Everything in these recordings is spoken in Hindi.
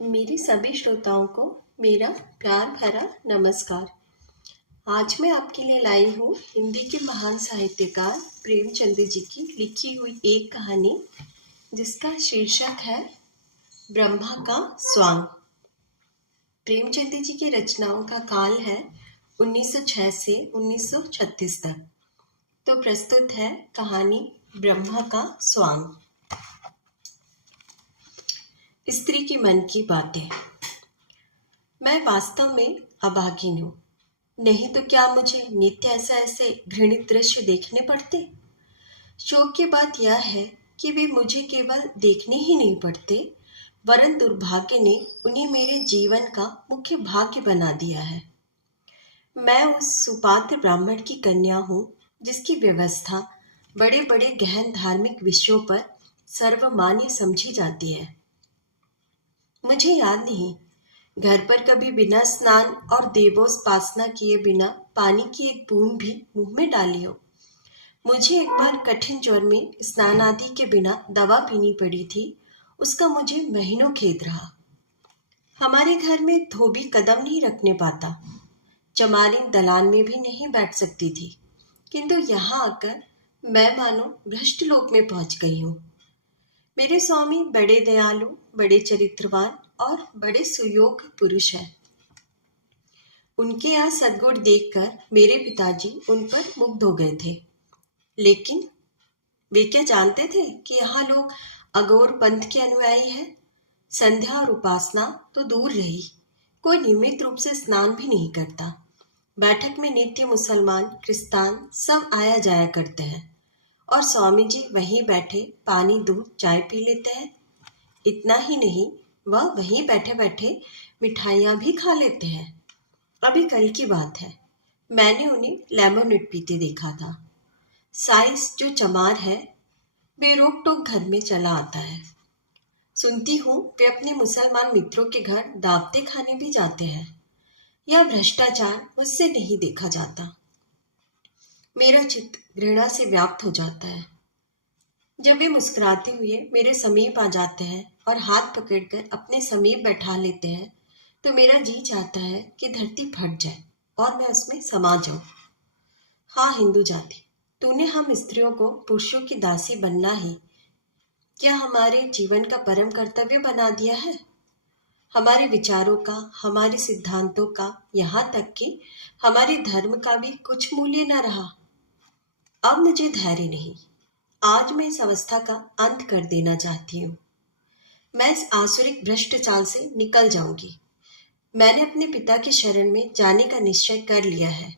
मेरे सभी श्रोताओं को मेरा प्यार भरा नमस्कार। आज मैं आपके लिए लाई हूँ हिंदी के महान साहित्यकार प्रेमचंद जी की लिखी हुई एक कहानी जिसका शीर्षक है ब्रह्मा का स्वांग। प्रेमचंद जी की रचनाओं का काल है 1906 से 1936 तक। तो प्रस्तुत है कहानी ब्रह्मा का स्वांग। स्त्री की मन की बातें। मैं वास्तव में अभागिन हूँ, नहीं तो क्या मुझे नित्य ऐसे घृणित दृश्य देखने पड़ते। शोक की बात यह है कि वे मुझे केवल देखने ही नहीं पड़ते, वरन दुर्भाग्य ने उन्हें मेरे जीवन का मुख्य भाग्य बना दिया है। मैं उस सुपात्र ब्राह्मण की कन्या हूँ जिसकी व्यवस्था बड़े बड़े गहन धार्मिक विषयों पर सर्वमान्य समझी जाती है। मुझे याद नहीं घर पर कभी बिना स्नान और देवोपासना किए बिना पानी की एक बूंद भी मुंह में डाली हो। मुझे एक बार कठिन ज्वर में स्नान आदि के बिना दवा पीनी पड़ी थी। उसका मुझे महीनों खेद रहा। हमारे घर में धोबी कदम नहीं रखने पाता। चमारी दलान में भी नहीं बैठ सकती थी, किंतु यहाँ आकर मैं मानो भ्रष्ट लोक में पहुंच गई हूँ। मेरे स्वामी बड़े दयालु, बड़े चरित्रवान और बड़े सुयोग्य पुरुष हैं। उनके यहाँ सद्गुण देखकर मेरे पिताजी उन पर मुग्ध हो गए थे। लेकिन वे क्या जानते थे कि यहाँ लोग अघोर पंथ के अनुयायी हैं। संध्या और उपासना तो दूर रही, कोई नियमित रूप से स्नान भी नहीं करता। बैठक में नित्य मुसलमान, क्रिस्तान सब आया जाया करते हैं और स्वामी जी वहीं बैठे पानी, दूध, चाय पी लेते हैं। इतना ही नहीं, वह वहीं बैठे बैठे मिठाइयाँ भी खा लेते हैं। अभी कल की बात है, मैंने उन्हें लेमोनेड पीते देखा था। साइस जो चमार है, बेरोक टोक घर में चला आता है। सुनती हूँ वे अपने मुसलमान मित्रों के घर दावतें खाने भी जाते हैं। यह भ्रष्टाचार मुझसे नहीं देखा जाता। मेरा चित्त घृणा से व्याप्त हो जाता है। जब वे मुस्कुराते हुए मेरे समीप आ जाते हैं और हाथ पकड़कर अपने समीप बैठा लेते हैं, तो मेरा जी चाहता है कि धरती फट जाए और मैं उसमें समा जाऊं। हाँ हिंदू जाति, तूने हम स्त्रियों को पुरुषों की दासी बनना ही क्या हमारे जीवन का परम कर्तव्य बना दिया है। हमारे विचारों का, हमारे सिद्धांतों का, यहाँ तक कि हमारे धर्म का भी कुछ मूल्य न रहा। अब मुझे धैर्य नहीं। आज मैं इस अवस्था का अंत कर देना चाहती हूँ। मैं इस आसुरिक भ्रष्ट चाल से निकल जाऊंगी। मैंने अपने पिता की शरण में जाने का निश्चय कर लिया है।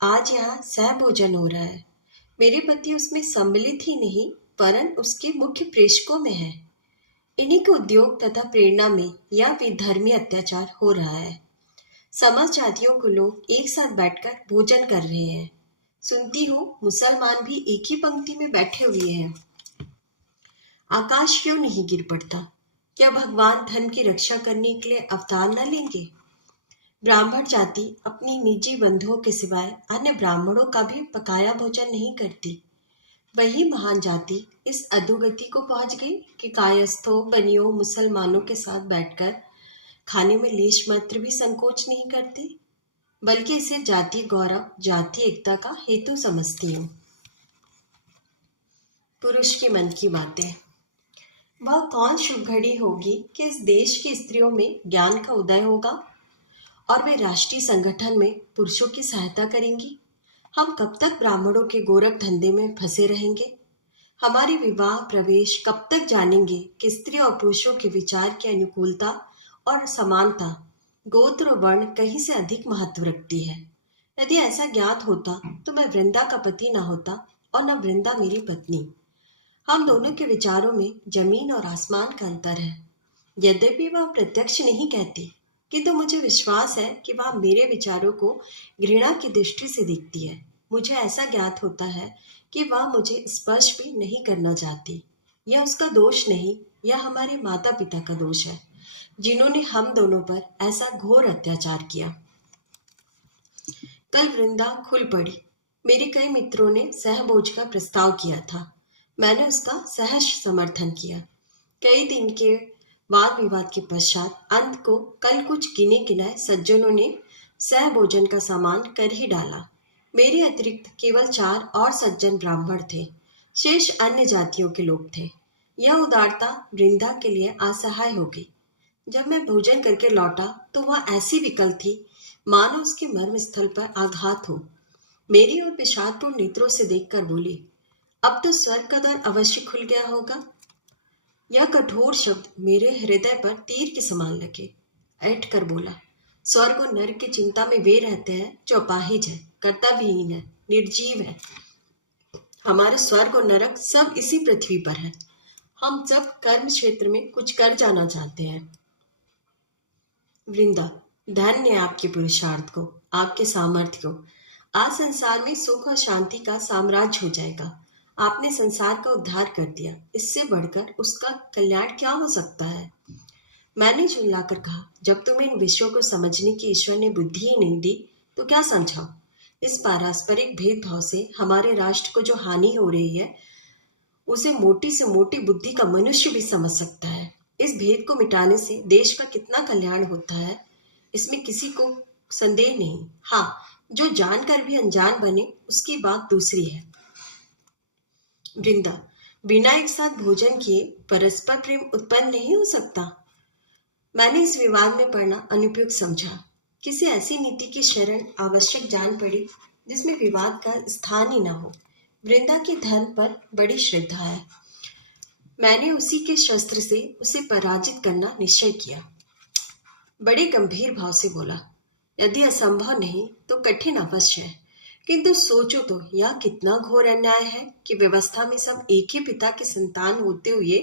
आज यहाँ सह भोजन हो रहा है। मेरे पति उसमें सम्मिलित ही नहीं, वरन उसके मुख्य प्रेषकों में है। इन्हीं के उद्योग तथा प्रेरणा में यह विधर्मी अत्याचार हो रहा है। समस्त जातियों को लोग एक साथ बैठकर भोजन कर रहे हैं। सुनती हूँ मुसलमान भी एक ही पंक्ति में बैठे हुए हैं। आकाश क्यों नहीं गिर पड़ता? क्या भगवान धर्म की रक्षा करने के लिए अवतार न लेंगे? ब्राह्मण जाति अपनी निजी बंधुओं के सिवाय अन्य ब्राह्मणों का भी पकाया भोजन नहीं करती। वही महान जाति इस अधोगति को पहुंच गई कि कायस्थों, बनियों, मुसलमानों के साथ बैठकर खाने में लेश मात्र भी संकोच नहीं करती, बल्कि इसे जातीय गौरव, जातीय एकता का हेतु समझती हूँ। पुरुष के मन की बातें। वह कौन शुभ घड़ी होगी कि इस देश की स्त्रियों में ज्ञान का उदय होगा और वे राष्ट्रीय संगठन में पुरुषों की सहायता करेंगी। हम कब तक ब्राह्मणों के गोरख धंधे में फंसे रहेंगे? हमारे विवाह प्रवेश कब तक जानेंगे कि स्त्री और पुरुषों के विचार की अनुकूलता और समानता गोत्र और वर्ण कहीं से अधिक महत्व रखती है। यदि ऐसा ज्ञात होता तो मैं वृंदा का पति न होता और न वृंदा मेरी पत्नी। हम दोनों के विचारों में जमीन और आसमान का अंतर है। यद्यपि वह प्रत्यक्ष नहीं कहती, किंतु मुझे विश्वास है कि वह मेरे विचारों को घृणा की दृष्टि से देखती है। मुझे ऐसा ज्ञात होता है कि वह मुझे स्पर्श भी नहीं करना चाहती। यह उसका दोष नहीं, यह हमारे माता पिता का दोष है, जिन्होंने हम दोनों पर ऐसा घोर अत्याचार किया। कल वृंदा खुल पड़ी। मेरे कई मित्रों ने सहभोज का प्रस्ताव किया था। मैंने उसका सहर्ष समर्थन किया। कई दिन के वाद विवाद के पश्चात अंत को कल कुछ गिने गिनाए सज्जनों ने सह भोजन का सामान कर ही डाला। मेरे अतिरिक्त केवल 4 और सज्जन ब्राह्मण थे, शेष अन्य जातियों के लोग थे। यह उदारता वृंदा के लिए असहाय हो गई। जब मैं भोजन करके लौटा तो वह ऐसी विकल थी मानो उसके मर्म स्थल पर आघात हो। मेरी ओर विषादपूर्ण नेत्रों से देखकर बोली, अब तो स्वर्ग का द्वार अवश्य खुल गया होगा। यह कठोर शब्द मेरे हृदय पर तीर के समान लगे। ऐठ कर बोला, स्वर्ग और नरक की चिंता में वे रहते हैं जो अपाहिज है, कर्तव्यहीन है, निर्जीव है। हमारे स्वर्ग और नरक सब इसी पृथ्वी पर है। हम सब कर्म क्षेत्र में कुछ कर जाना चाहते हैं। वृंदा, धन्य है आपके पुरुषार्थ को, आपके सामर्थ्य को। आज संसार में सुख और शांति का साम्राज्य हो जाएगा। आपने संसार का उद्धार कर दिया, इससे बढ़कर उसका कल्याण क्या हो सकता है। मैंने झुल्लाकर कहा, जब तुम्हें इन विषयों को समझने की ईश्वर ने बुद्धि ही नहीं दी तो क्या समझाओ। इस पारस्परिक भेदभाव से हमारे राष्ट्र को जो हानि हो रही है उसे मोटी से मोटी बुद्धि का मनुष्य भी समझ सकता है। इस भेद को मिटाने से देश का कितना कल्याण होता है, इसमें किसी को संदेह नहीं। हाँ, जो जानकर भी अनजान बने उसकी बात दूसरी है। वृंदा, बिना एक साथ भोजन किए परस्पर प्रेम उत्पन्न नहीं हो सकता। मैंने इस विवाद में पड़ना अनुपयुक्त समझा। किसी ऐसी नीति की शरण आवश्यक जान पड़ी जिसमें विवाद का स्थान ही न हो। वृंदा की धर्म पर बड़ी श्रद्धा है। मैंने उसी के शस्त्र से उसे पराजित करना निश्चय किया। बड़े गंभीर भाव से बोला, यदि असंभव नहीं तो कठिन अवश्य है, किंतु सोचो तो यह कितना घोर अन्याय है कि व्यवस्था में सब एक ही पिता के संतान होते हुए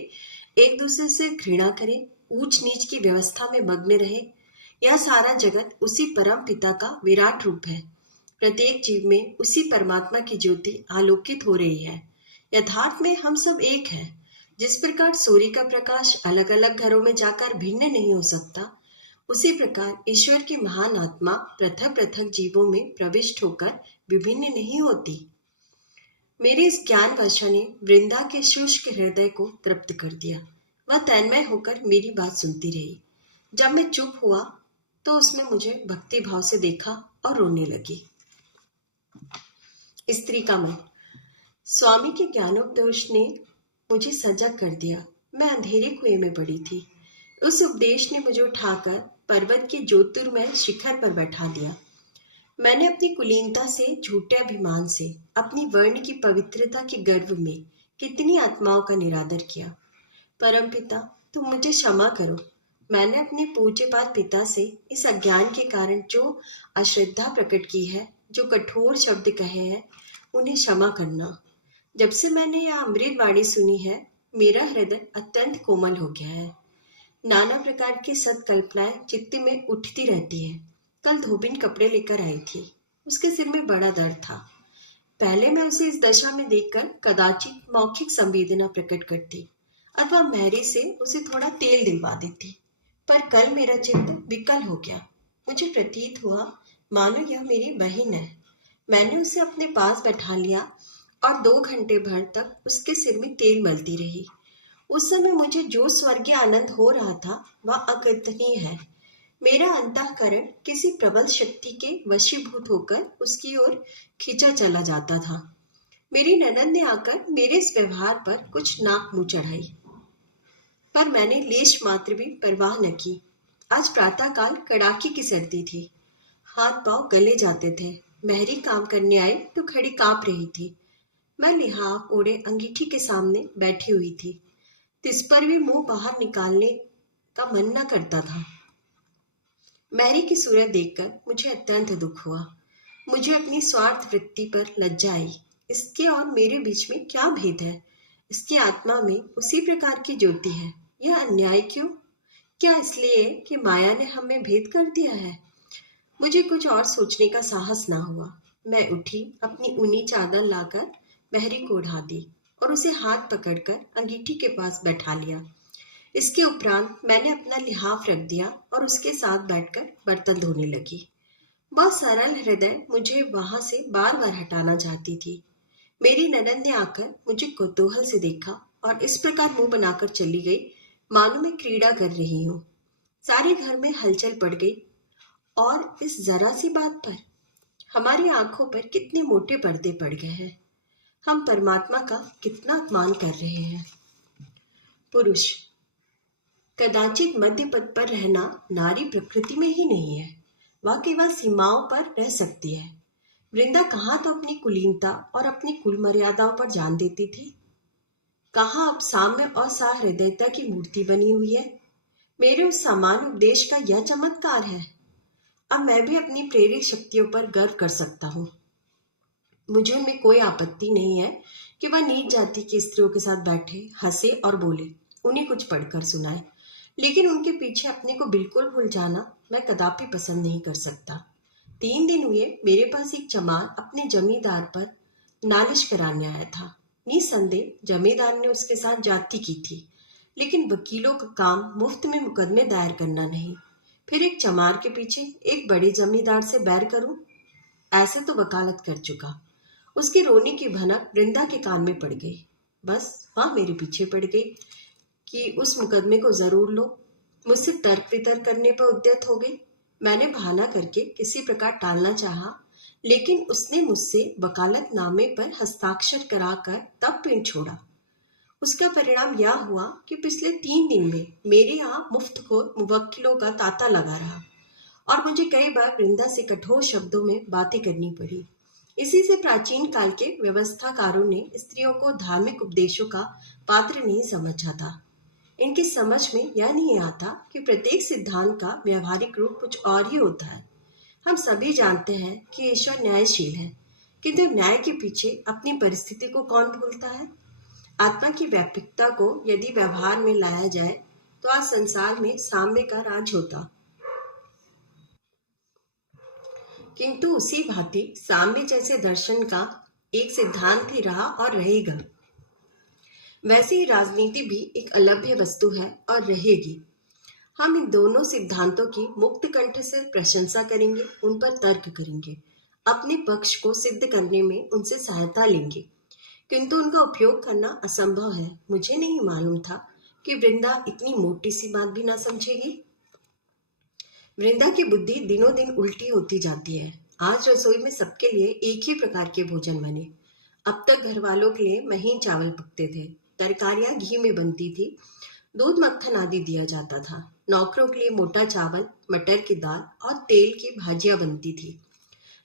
एक दूसरे से घृणा करें, ऊंच नीच की व्यवस्था में मग्न रहे। यह सारा जगत उसी परम पिता का विराट रूप है। प्रत्येक जीव में उसी परमात्मा की ज्योति आलोकित हो रही है। यथार्थ में हम सब एक हैं। जिस प्रकार सूर्य का प्रकाश अलग अलग घरों में जाकर भिन्न नहीं हो सकता, उसी प्रकार ईश्वर की महान आत्मा पृथक पृथक जीवों में प्रविष्ट होकर विभिन्न नहीं होती। मेरे इस ज्ञान वर्षा ने वृंदा के शुष्क हृदय को तृप्त कर दिया। वह तन्मय होकर मेरी बात सुनती रही। जब मैं चुप हुआ तो उसने मुझे भक्ति भाव से देखा और रोने लगी। स्त्री का मन। स्वामी के ज्ञानोपदेश ने मुझे सजग कर दिया। मैं अंधेरे कुएं में पड़ी थी। उस उपदेश ने मुझे उठाकर पर्वत के ज्योतिर्मय शिखर पर बैठा दिया। मैंने अपनी कुलीनता से, झूठे अभिमान से, अपनी वर्ण की पवित्रता के गर्व में कितनी आत्माओं का निरादर किया। परमपिता, तुम मुझे क्षमा करो। मैंने अपने पूज्यपाद पिता से इस अज्ञान के कारण जो अश्रद्धा प्रकट की है, जो कठोर शब्द कहे हैं, उन्हें क्षमा करना। जब से मैंने यह अमृत वाणी सुनी है, मेरा हृदय अत्यंत कोमल हो गया है। नाना प्रकार की सत्कल्पनाएं चित्त में उठती रहती है। कल धोबिन कपड़े लेकर आई थी। उसके सिर में बड़ा दर्द था। पहले मैं उसे इस दशा में देखकर कदाचित मौखिक संवेदना प्रकट करती और वह मैरी से उसे थोड़ा तेल दिलवा देती, पर कल मेरा चित्त विकल हो गया। मुझे प्रतीत हुआ मानो यह मेरी बहन है। मैंने उसे अपने पास बैठा लिया और 2 घंटे भर तक उसके सिर में तेल मलती रही। उस समय मुझे जो स्वर्गीय आनंद हो रहा था वह अकथनीय है। मेरा अंतःकरण किसी प्रबल शक्ति के वशीभूत होकर उसकी ओर खींचा चला जाता था। मेरी ननद ने आकर मेरे इस व्यवहार पर कुछ नाक मुंह चढ़ाई, पर मैंने लेश मात्र भी परवाह न की। आज प्रातःकाल कड़ाके की सर्दी थी। हाथ पांव गले जाते थे। महरी काम करने आई तो खड़ी कांप रही थी। मैं लिहाफ ओढ़े अंगीठी के सामने बैठी हुई थी। तिस पर भी मुंह बाहर निकालने का मन न करता था। मैरी की सूरत देखकर मुझे अत्यंत दुख हुआ। मुझे अपनी स्वार्थ वृत्ति पर लज्जा आई। इसके और मेरे बीच में क्या भेद है? इसकी आत्मा में उसी प्रकार की ज्योति है। यह अन्याय क्यों? क्या इसलिए कि माया ने हमें भेद कर दिया है? मुझे कुछ और सोचने का साहस ना हुआ। मैं उठी, अपनी ऊनी चादर लाकर महरी को ओढ़ा दी और उसे हाथ पकड़कर अंगीठी के पास बैठा लिया। इसके उपरांत मैंने अपना लिहाफ रख दिया और उसके साथ बैठकर बर्तन धोने लगी। वह सरल हृदय मुझे वहां से बार बार हटाना चाहती थी। मेरी ननद ने आकर मुझे कौतूहल से देखा और इस प्रकार मुंह बनाकर चली गई मानो मैं क्रीड़ा कर रही हूँ। सारे घर में हलचल पड़ गई और इस जरा सी बात पर हमारी आंखों पर कितने मोटे पर्दे पड़ गए हैं। हम परमात्मा का कितना अपमान कर रहे हैं। पुरुष, कदाचित मध्य पद पर रहना नारी प्रकृति में ही नहीं है। वह केवल सीमाओं पर रह सकती है। वृंदा कहाँ तो अपनी कुलीनता और अपनी कुल मर्यादाओं पर जान देती थी, कहाँ अब साम्य और सहृदयता की मूर्ति बनी हुई है। मेरे उस सामान्य उपदेश का यह चमत्कार है। अब मैं भी अपनी प्रेरक शक्तियों पर गर्व कर सकता हूँ। मुझे उनमें कोई आपत्ति नहीं है कि वह नीच जाति की स्त्रियों के साथ बैठे, हंसे और बोले, उन्हें कुछ पढ़कर सुनाए, लेकिन उनके पीछे अपने को बिल्कुल भूल जाना मैं कदापि पसंद नहीं कर सकता। 3 दिन हुए मेरे पास एक चमार अपने जमींदार पर नालिश कराने आया था। निसंदेह जमींदार ने उसके साथ जाति की थी, लेकिन वकीलों का काम मुफ्त में मुकदमे दायर करना नहीं। फिर एक चमार के पीछे एक बड़े जमींदार से बैर करूं? ऐसे तो वकालत कर चुका। उसके रोने की भनक वृंदा के कान में पड़ गई। बस वह मेरे पीछे पड़ गई कि उस मुकदमे को जरूर लो। मुझसे तर्क वितर्क करने पर उद्यत हो गई। मैंने बहाना करके किसी प्रकार टालना चाहा, लेकिन उसने मुझसे वकालतनामे पर हस्ताक्षर कराकर तब पिंड छोड़ा। उसका परिणाम यह हुआ कि पिछले 3 दिन में मेरे यहाँ मुफ्तखोर मुवक्किलों का तांता लगा रहा और मुझे कई बार वृंदा से कठोर शब्दों में बातें करनी पड़ी। इसी से प्राचीन काल के व्यवस्थाकारों ने स्त्रियों को धार्मिक उपदेशों का पात्र नहीं समझा था। इनकी समझ में यह नहीं आता कि प्रत्येक सिद्धांत का व्यवहारिक रूप कुछ और ही होता है। हम सभी जानते हैं कि ईश्वर न्यायशील है, किंतु न्याय के पीछे अपनी परिस्थिति को कौन भूलता है। आत्मा की व्यापकता को यदि व्यवहार में लाया जाए तो आज संसार में साम्य का राज होता, किंतु उसी भांति साम्य जैसे दर्शन का एक सिद्धांत ही रहा और रहेगा। वैसे ही राजनीति भी एक अलभ्य वस्तु है और रहेगी। हम इन दोनों सिद्धांतों की मुक्त कंठ से प्रशंसा करेंगे, उन पर तर्क करेंगे, अपने पक्ष को सिद्ध करने में उनसे सहायता लेंगे, किंतु उनका उपयोग करना असंभव है। मुझे नहीं मालूम था कि वृंदा इतनी मोटी सी बात भी ना समझेगी। वृंदा की बुद्धि दिनों दिन उल्टी होती जाती है। आज रसोई में सबके लिए एक ही प्रकार के भोजन बने। अब तक घर वालों के लिए महीन चावल पकते थे, तरकारियां घी में बनती थी, दूध मक्खन आदि दिया जाता था। नौकरों के लिए मोटा चावल, मटर की दाल और तेल की भाजियां बनती थी।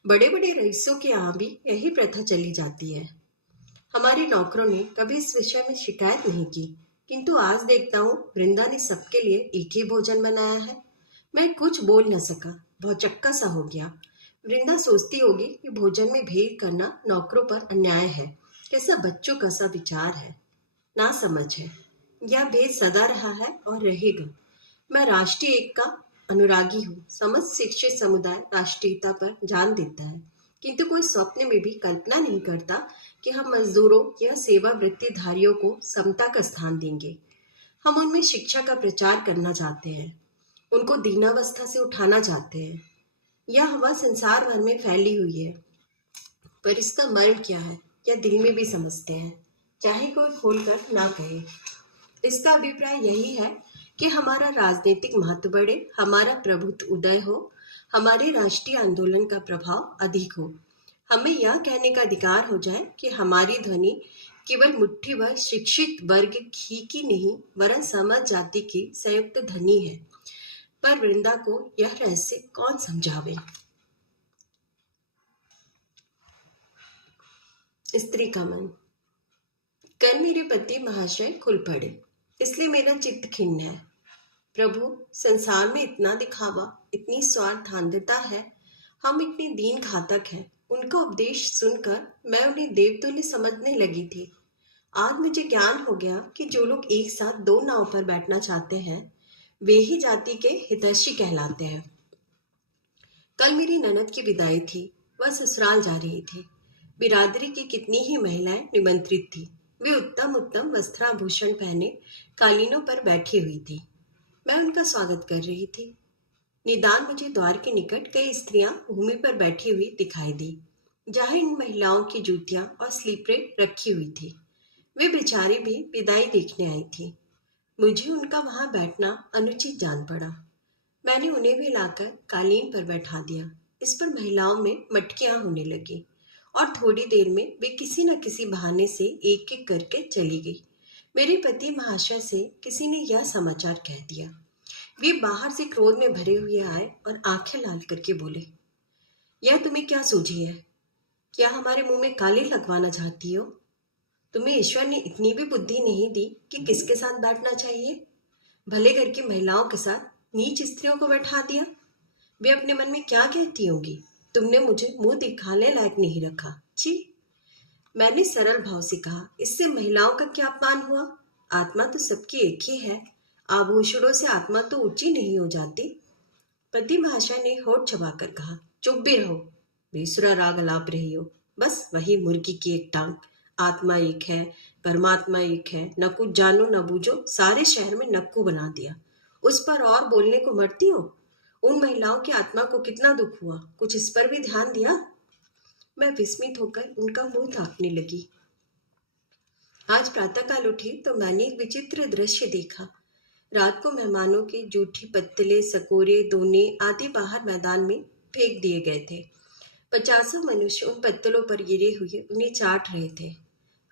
बड़े बड़े रईसों के यहाँ भी यही प्रथा चली जाती है। हमारे नौकरों ने कभी इस विषय में शिकायत नहीं की, किंतु आज देखता हूँ वृंदा ने सबके लिए एक ही भोजन बनाया है। मैं कुछ बोल न सका, भौचक्का सा हो गया। वृंदा सोचती होगी कि भोजन में भेद करना नौकरों पर अन्याय है। कैसा बच्चों का सा विचार है, ना समझ है। यह भेद सदा रहा है और रहेगा। मैं राष्ट्रीय एक का अनुरागी हूँ। समस्त शिक्षित समुदाय राष्ट्रीयता पर जान देता है, किंतु कोई स्वप्न में भी कल्पना नहीं करता कि हम मजदूरों या सेवा वृत्तिधारियों को समता का स्थान देंगे। हम उनमें शिक्षा का प्रचार करना चाहते हैं, उनको दीनावस्था से उठाना चाहते हैं। यह हवा संसार भर में फैली हुई है, पर इसका मर्म क्या है यह दिल में भी समझते हैं, चाहे कोई खोलकर ना कहे। इसका अभिप्राय यही है कि हमारा राजनीतिक महत्व बढ़े, हमारा प्रभुत्व उदय हो, हमारे राष्ट्रीय आंदोलन का प्रभाव अधिक हो। हमें यह कहने का अधिकार हो जाए कि हमारी ध्वनि केवल मुट्ठी भर शिक्षित वर्ग ही की नहीं, वरन समस्त जाति की संयुक्त ध्वनि है। पर वृंदा को यह रहस्य कौन समझावे। स्त्री का मन। कल मेरे पति महाशय खुल पड़े, इसलिए मेरा चित्त खिन्न है। प्रभु, संसार में इतना दिखावा, इतनी स्वार्थांधता है, हम इतने दीन घातक हैं। उनका उपदेश सुनकर मैं उन्हें देवतुल्य समझने लगी थी। आज मुझे ज्ञान हो गया कि जो लोग एक साथ 2 नाव पर बैठना चाहते हैं, वे ही जाति के हितैषी कहलाते हैं। कल मेरी ननद की विदाई थी। वह ससुराल जा रही थी। बिरादरी की कितनी ही महिलाएं निमंत्रित थी। वे उत्तम उत्तम वस्त्राभूषण पहने कालीनों पर बैठी हुई थी। मैं उनका स्वागत कर रही थी। निदान मुझे द्वार के निकट कई स्त्रियां भूमि पर बैठी हुई दिखाई दी, जहां इन महिलाओं की जूतियां और स्लीपरें रखी हुई थी। वे बेचारी भी विदाई देखने आई थी। मुझे उनका वहां बैठना अनुचित जान पड़ा। मैंने उन्हें भी लाकर कालीन पर बैठा दिया। इस पर महिलाओं में मटकियां होने लगी और थोड़ी देर में वे किसी न किसी बहाने से एक एक करके चली गई। मेरे पति महाशय से किसी ने यह समाचार कह दिया। वे बाहर से क्रोध में भरे हुए आए और आंखें लाल करके बोले, यह तुम्हें क्या सूझी है? क्या हमारे मुंह में काली लगवाना चाहती हो? तुम्हें ईश्वर ने इतनी भी बुद्धि नहीं दी कि किसके साथ बैठना चाहिए। भले घर की महिलाओं के साथ नीच स्त्रियों को बैठा दिया। वे अपने मन में क्या कहती होंगी? तुमने मुझे मुंह दिखाने लायक नहीं रखा। छी! मैंने सरल भाव से कहा, इससे महिलाओं का क्या अपमान हुआ? आत्मा तो सबकी एक ही है। आभूषणों से आत्मा तो ऊंची नहीं हो जाती। पति महाशय ने होठ छबाकर कहा, चुप भी रहो। बेसुरा राग लाप रही हो। बस वही मुर्गी की एक टांग। आत्मा एक है, परमात्मा एक है। न कुछ जानो न बूझो, सारे शहर में नक्कू बना दिया। उस पर और बोलने को मरती हो? उन महिलाओं की आत्मा को कितना दुख हुआ, कुछ इस पर भी ध्यान दिया? मैं विस्मित होकर उनका मुंह ताकने लगी। आज प्रातःकाल उठी तो मैंने एक विचित्र दृश्य देखा। रात को मेहमानों के जूठी पत्तले, सकोरे, दोने आदि बाहर मैदान में फेंक दिए गए थे। 50 मनुष्य उन पत्तलों पर गिरे हुए उन्हें चाट रहे थे।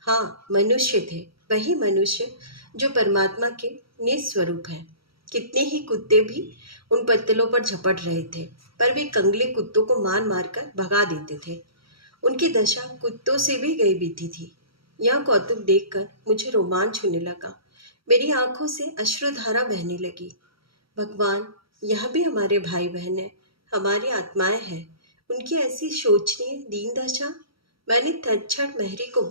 हाँ, मनुष्य थे, वही मनुष्य जो परमात्मा के निस्वरूप है। कितने ही कुत्ते भी उन पत्तलों पर झपट रहे थे, पर वे कंगले कुत्तों को मार मार कर भगा देते थे। उनकी दशा कुत्तों से भी गई बीती थी। यह कौतुक देखकर मुझे रोमांच होने लगा। मेरी आंखों से अश्रुधारा बहने लगी। भगवान, यह भी हमारे भाई बहन है, हमारी आत्माएं हैं। उनकी ऐसी शोचनीय दीन दशा। मैंने तत्क्षण मेहरी को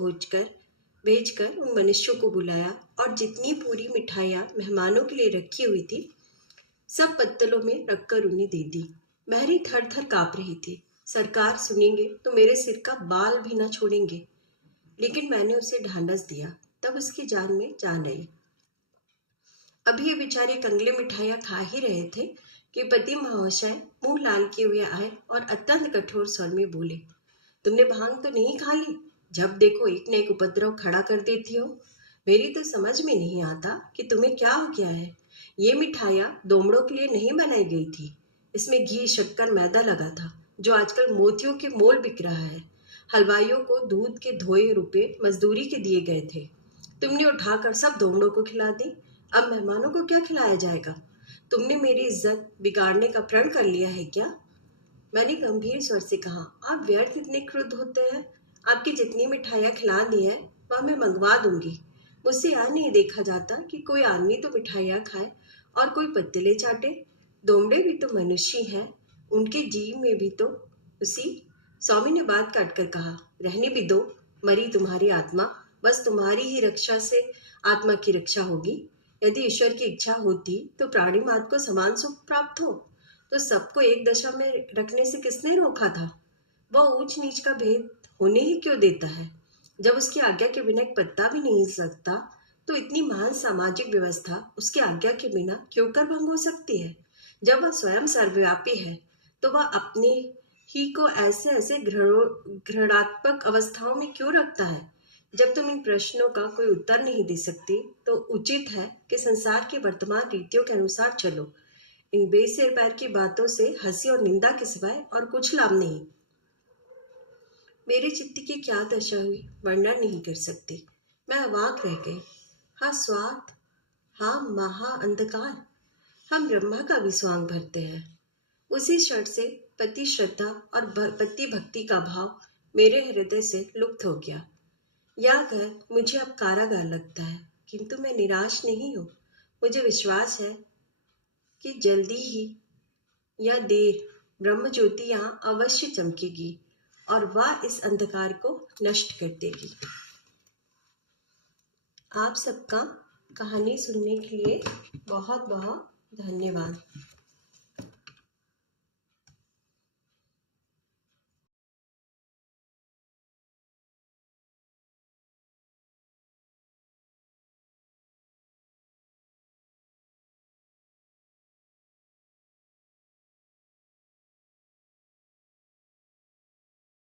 भेजकर उन मनुष्यों को बुलाया और जितनी पूरी मिठाइयाँ मेहमानों के लिए रखी हुई थी, सब पत्तलों में रखकर उन्हें दे दी। मेहरी थर थर काँप रही थी। सरकार सुनेंगे तो मेरे सिर का बाल भी न छोड़ेंगे। लेकिन मैंने उसे ढांढस दिया, तब उसकी जान में जान आई। अभी ये बेचारे कंगले मिठाइयाँ खा ही रहे थे कि पति महाशय मुंह लाल किए हुए आए और अत्यंत कठोर स्वर में बोले, तुमने भांग तो नहीं खा ली? जब देखो एक न एक उपद्रव खड़ा कर देती हो। मेरी तो समझ में नहीं आता कि तुम्हें क्या हो गया है। ये मिठाइयाँ दोमड़ों के लिए नहीं बनाई गई थी। इसमें घी, शक्कर, मैदा लगा था, जो आजकल मोतियों के मोल बिक रहा है। हलवाइयों को दूध के धोए रुपए मजदूरी के दिए गए थे। तुमने उठाकर सब दोमड़ों को खिला दी। अब मेहमानों को क्या खिलाया जाएगा? तुमने मेरी इज्जत बिगाड़ने का प्रण कर लिया है क्या? मैंने गंभीर स्वर से कहा, आप व्यर्थ इतने क्रुद्ध होते हैं। आपकी जितनी मिठाइयाँ खिला दी है वह मैं मंगवा दूंगी। मुझसे यह नहीं देखा जाता कि कोई आदमी तो मिठाइयाँ खाए और कोई पत्तले चाटे। दोमड़े भी तो मनुष्य हैं, उनके जीव में भी तो उसी। स्वामी ने बात काट कर कहा, रहने भी दो। मरी तुम्हारी आत्मा, बस तुम्हारी ही रक्षा से आत्मा की रक्षा होगी। यदि ईश्वर की इच्छा होती तो प्राणी मात्र को समान सुख प्राप्त हो, तो सबको एक दशा में रखने से किसने रोका था? वह ऊंच नीच का भेद होने ही क्यों देता है? जब उसकी आज्ञा के बिना एक पत्ता भी नहीं सकता, तो इतनी महान सामाजिक व्यवस्था उसकी आज्ञा के बिना क्यों कर भंग हो सकती है? जब वह स्वयं सर्वव्यापी है, तो वह अपने ही को ऐसे ऐसे घृणात्मक अवस्थाओं में क्यों रखता है? जब तुम इन प्रश्नों का कोई उत्तर नहीं दे सकती, तो उचित है कि संसार की वर्तमान रीतियों के अनुसार चलो। इन बेसिर पैर की बातों से हंसी और निंदा के सिवाय और कुछ लाभ नहीं। मेरे चित्त की क्या दशा हुई वर्णन नहीं कर सकती। मैं अवाक रह गई। हाँ स्वार्थ, हाँ महा अंधकार, हम ब्रह्मा का भी स्वांग भरते हैं। उसी क्षण से पति श्रद्धा और पति भक्ति का भाव मेरे हृदय से लुप्त हो गया। यह घर मुझे अब कारागार लगता है, किंतु मैं निराश नहीं हूँ। मुझे विश्वास है कि जल्दी ही या देर ब्रह्म ज्योति यहाँ अवश्य चमकेगी और वह इस अंधकार को नष्ट कर देगी। आप सबका कहानी सुनने के लिए बहुत बहुत धन्यवाद।